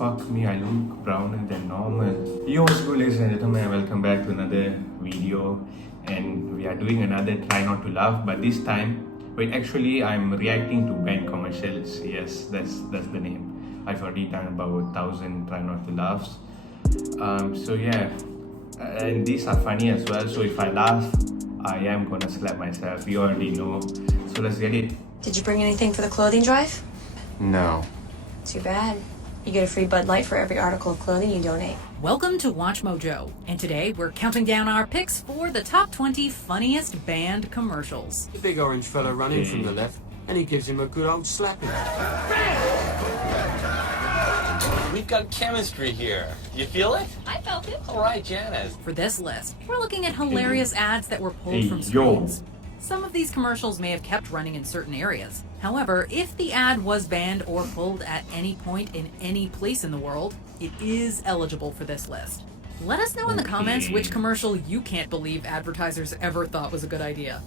fuck me, I look browner than normal. Yo, school ladies and gentlemen, welcome back to another video. And we are doing another Try Not to Laugh, but this time, wait, actually I'm reacting to band commercials. Yes, that's the name. I've already done about 1,000 Try Not to Laughs. So yeah, and these are funny as well, so if I laugh, I am gonna slap myself. You already know. So let's get it. Did you bring anything for the clothing drive? No. Too bad. You get a free Bud Light for every article of clothing you donate. Welcome to Watch Mojo, and today we're counting down our picks for the top 20 funniest band commercials. The big orange fella running from the left, and he gives him a good old slapping. We've got chemistry here. You feel it? I felt it. All right, Janice. For this list, we're looking at hilarious ads that were pulled from Yo. screens. Some of these commercials may have kept running in certain areas. However, if the ad was banned or pulled at any point in any place in the world, it is eligible for this list. Let us know in the comments which commercial you can't believe advertisers ever thought was a good idea.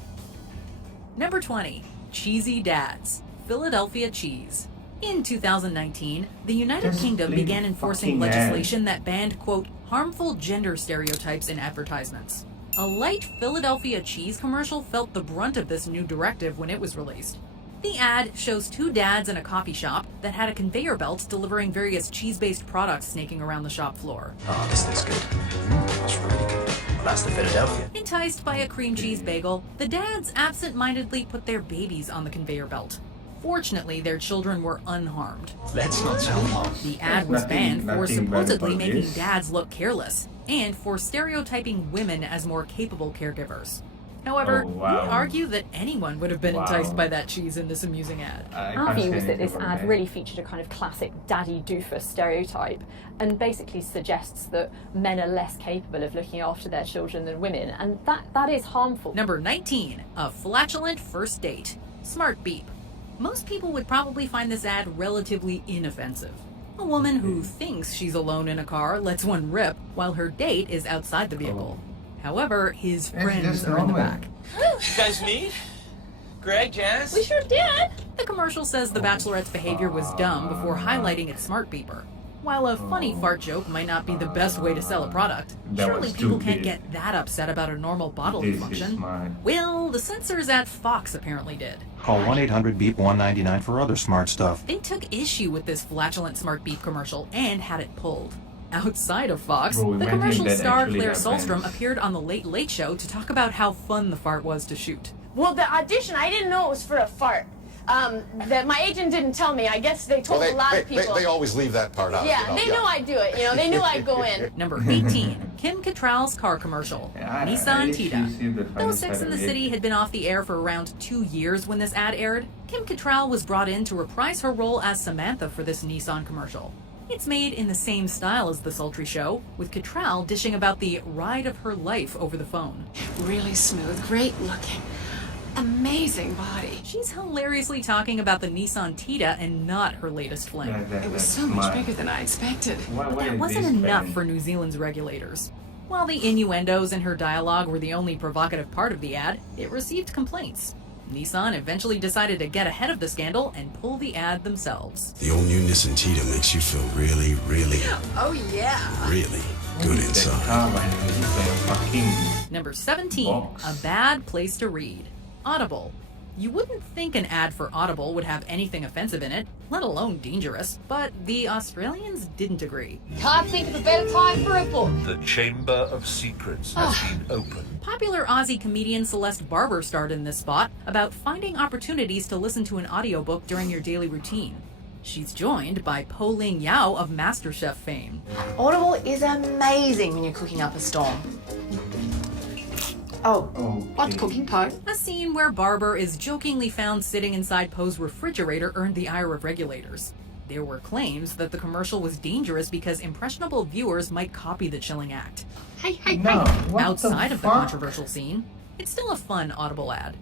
Number 20, Cheesy Dads, Philadelphia Cheese. In 2019, the United Just Kingdom play began the enforcing fucking ad. legislation that banned, quote, harmful gender stereotypes in advertisements. A light Philadelphia cheese commercial felt the brunt of this new directive when it was released. The ad shows two dads in a coffee shop that had a conveyor belt delivering various cheese-based products snaking around the shop floor. Oh, this looks good. That's really good. Well, that's the Philadelphia. Enticed by a cream cheese bagel, the dads absent-mindedly put their babies on the conveyor belt. Fortunately, their children were unharmed. Let's not tell Mom. The ad was banned for nothing bad supposedly about making this. dads look careless and for stereotyping women as more capable caregivers. However, Oh, wow. you'd argue that anyone would have been Wow. enticed by that cheese in this amusing ad. Our view was that this ad really really featured a kind of classic daddy doofus stereotype and basically suggests that men are less capable of looking after their children than women, and that is harmful. Number 19, a flatulent first date. Smart Beep. Most people would probably find this ad relatively inoffensive. A woman who thinks she's alone in a car lets one rip while her date is outside the vehicle. However, his friends just are in the normal. back. You guys meet? Greg, Janice? We sure did! The commercial says the bachelorette's behavior was dumb before highlighting its smart beeper. While a funny fart joke might not be the best way to sell a product, That surely was people stupid. can't get that upset about a normal bodily This is function. smart. Well, the censors at Fox apparently did. Call 1-800-BEEP-199 for other smart stuff. They took issue with this flatulent smart beep commercial and had it pulled. Outside of Fox, Bro, the imagine commercial that star actually Claire happens. Solstrom appeared on the Late Late Show to talk about how fun the fart was to shoot. Well, the audition, I didn't know it was for a fart. That my agent didn't tell me. I guess they told a lot of people. They always leave that part out. Yeah, they knew I'd do it. You know, they knew I'd go in. Number 18, Kim Cattrall's car commercial, Yeah, I Nissan actually Tita. see the funny Though Sex side and the of it. City had been off the air for around 2 years when this ad aired, Kim Cattrall was brought in to reprise her role as Samantha for this Nissan commercial. It's made in the same style as The Sultry Show, with Cattrall dishing about the ride of her life over the phone. Really smooth, great looking, amazing body. She's hilariously talking about the Nissan Tita and not her latest fling. It was so much bigger than I expected. But that wasn't enough for New Zealand's regulators. While the innuendos in her dialogue were the only provocative part of the ad, it received complaints. Nissan eventually decided to get ahead of the scandal and pull the ad themselves. The all-new Nissan Tita makes you feel really, really, Oh yeah. really good inside. Number 17, Box. a bad place to read. Audible. You wouldn't think an ad for Audible would have anything offensive in it, let alone dangerous, but the Australians didn't agree. Can't think of a better time for a book. The Chamber of Secrets has been opened. Popular Aussie comedian Celeste Barber starred in this spot about finding opportunities to listen to an audiobook during your daily routine. She's joined by Po Ling Yao of MasterChef fame. Audible is amazing when you're cooking up a storm. Oh, What's cooking, Po? A scene where Barber is jokingly found sitting inside Poe's refrigerator earned the ire of regulators. There were claims that the commercial was dangerous because impressionable viewers might copy the chilling act. Hey, No, what Outside of the fuck? controversial scene, it's still a fun Audible ad.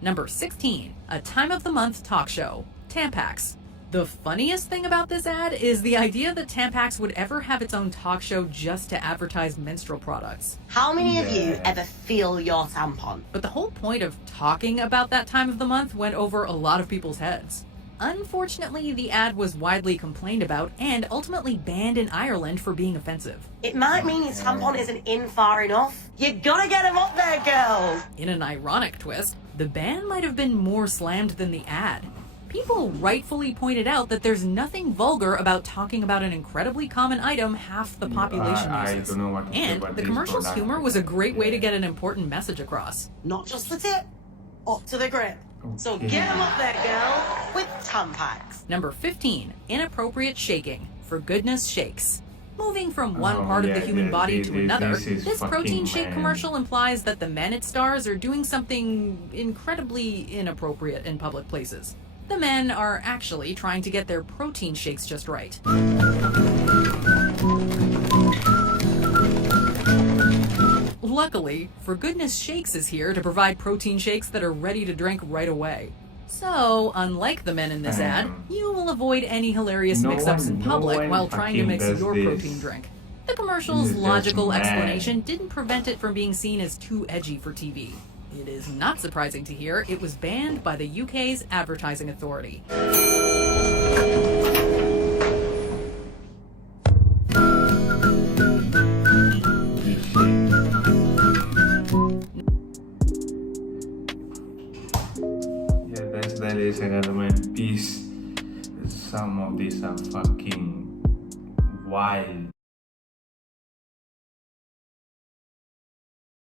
Number 16, a time of the month talk show, Tampax. The funniest thing about this ad is the idea that Tampax would ever have its own talk show just to advertise menstrual products. how many of you ever feel your tampon? But the whole point of talking about that time of the month went over a lot of people's heads. Unfortunately, the ad was widely complained about and ultimately banned in Ireland for being offensive. It might mean your tampon isn't in far enough. You gotta get him up there, girl! In an ironic twist, the ban might have been more slammed than the ad. People rightfully pointed out that there's nothing vulgar about talking about an incredibly common item half the population uses. don't know what to say And about the this commercial's product. humor was a great way to get an important message across. Not just the tip, up to the grip. So get him up there, girl, with Tampax. Number 15, inappropriate shaking. For goodness shakes. Moving from one Oh, part of yeah, the human body to another, this is this protein fucking shake man. commercial implies that the men it stars are doing something incredibly inappropriate in public places. The men are actually trying to get their protein shakes just right. Luckily, For Goodness Shakes is here to provide protein shakes that are ready to drink right away. So, unlike the men in this ad, you will avoid any hilarious mix-ups in public while trying to mix your protein drink. The commercial's This is just logical mad. explanation didn't prevent it from being seen as too edgy for TV. It is not surprising to hear it was banned by the UK's Advertising Authority. Yeah, that is another man piece. Some of these are fucking wild.